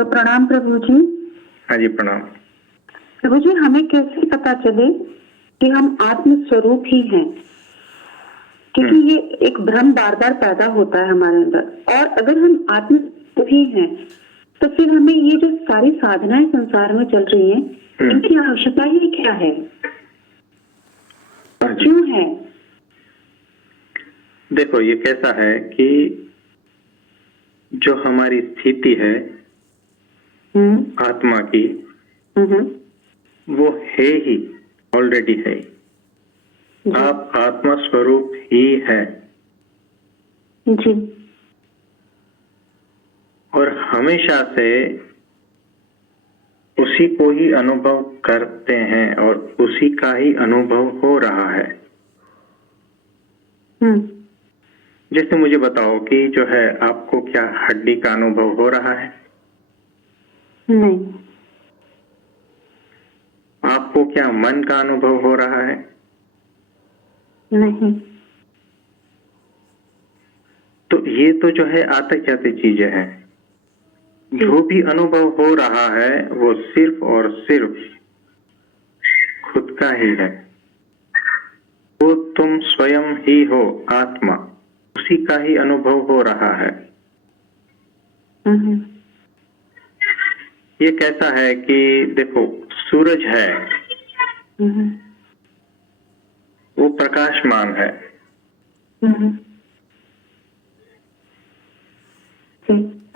तो प्रणाम प्रभु जी। हाँ जी प्रणाम। प्रभु जी, हमें कैसे पता चले कि हम आत्म स्वरूप ही हैं? क्योंकि ये एक भ्रम बार बार पैदा होता है हमारे अंदर, और अगर हम आत्म स्वरूप ही हैं तो फिर हमें ये जो सारी साधनाएं संसार में चल रही हैं, इनकी आवश्यकता ही क्या है, क्यों है? देखो, ये कैसा है कि जो हमारी स्थिति है आत्मा की, वो है ही, ऑलरेडी है। आप आत्मा स्वरूप ही है जी। और हमेशा से उसी को ही अनुभव करते हैं और उसी का ही अनुभव हो रहा है। जैसे मुझे बताओ कि जो है, आपको क्या हड्डी का अनुभव हो रहा है? नहीं। आपको क्या मन का अनुभव हो रहा है? नहीं। तो ये तो जो है आते जाते चीजें हैं। जो भी अनुभव हो रहा है वो सिर्फ और सिर्फ खुद का ही है। वो तुम स्वयं ही हो, आत्मा, उसी का ही अनुभव हो रहा है। ये कैसा है कि देखो, सूरज है, वो प्रकाशमान है।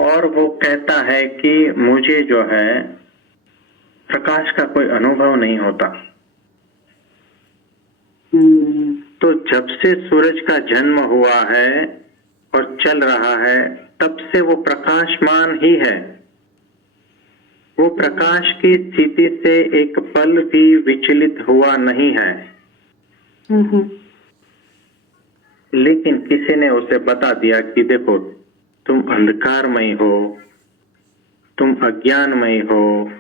और वो कहता है कि मुझे जो है प्रकाश का कोई अनुभव नहीं होता। तो जब से सूरज का जन्म हुआ है और चल रहा है, तब से वो प्रकाशमान ही है। वो प्रकाश की स्थिति से एक पल भी विचलित हुआ नहीं है। लेकिन किसी ने उसे बता दिया कि देखो, तुम अंधकारमय हो, तुम अज्ञानमय हो,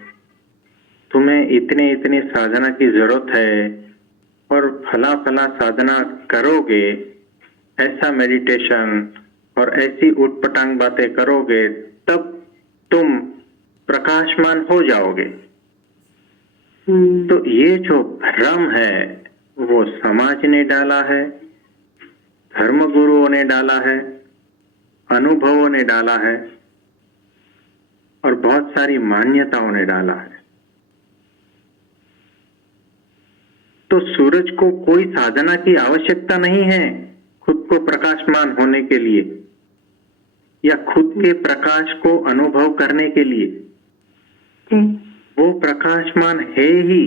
तुम्हें इतने इतने साधना की जरूरत है और फला फला साधना करोगे, ऐसा मेडिटेशन और ऐसी उटपटांग बातें करोगे, तब तुम प्रकाशमान हो जाओगे। तो ये जो भ्रम है वो समाज ने डाला है, धर्म गुरुओं ने डाला है, अनुभवों ने डाला है और बहुत सारी मान्यताओं ने डाला है। तो सूरज को कोई साधना की आवश्यकता नहीं है खुद को प्रकाशमान होने के लिए या खुद के प्रकाश को अनुभव करने के लिए। वो प्रकाशमान है ही,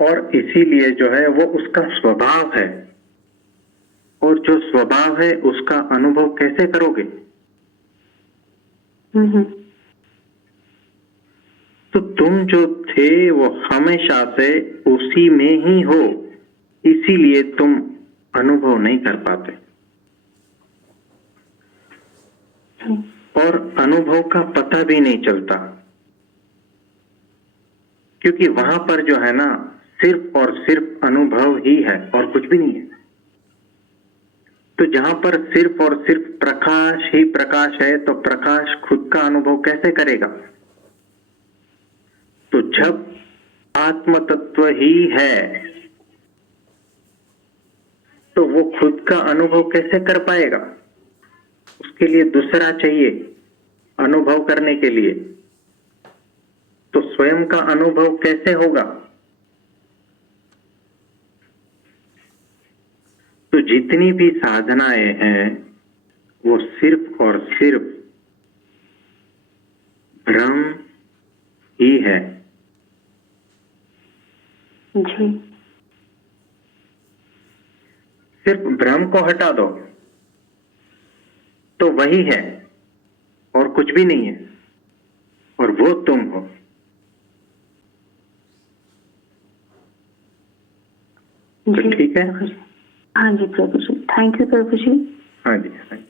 और इसीलिए जो है वो उसका स्वभाव है। और जो स्वभाव है उसका अनुभव कैसे करोगे? तो तुम जो थे वो हमेशा से उसी में ही हो, इसीलिए तुम अनुभव नहीं कर पाते। और अनुभव का पता भी नहीं चलता, क्योंकि वहां पर जो है ना, सिर्फ और सिर्फ अनुभव ही है और कुछ भी नहीं है। तो जहां पर सिर्फ और सिर्फ प्रकाश ही प्रकाश है, तो प्रकाश खुद का अनुभव कैसे करेगा? तो जब आत्म तत्व ही है तो वो खुद का अनुभव कैसे कर पाएगा? उसके लिए दूसरा चाहिए अनुभव करने के लिए। तो स्वयं का अनुभव कैसे होगा? तो जितनी भी साधनाएं हैं वो सिर्फ और सिर्फ भ्रम ही है। जी। सिर्फ भ्रम को हटा दो तो वही है और कुछ भी नहीं है, और वो तुम हो। तो ठीक है। हाँ जी प्रभु जी, थैंक यू प्रभु जी। हाँ जी, हाँ जी।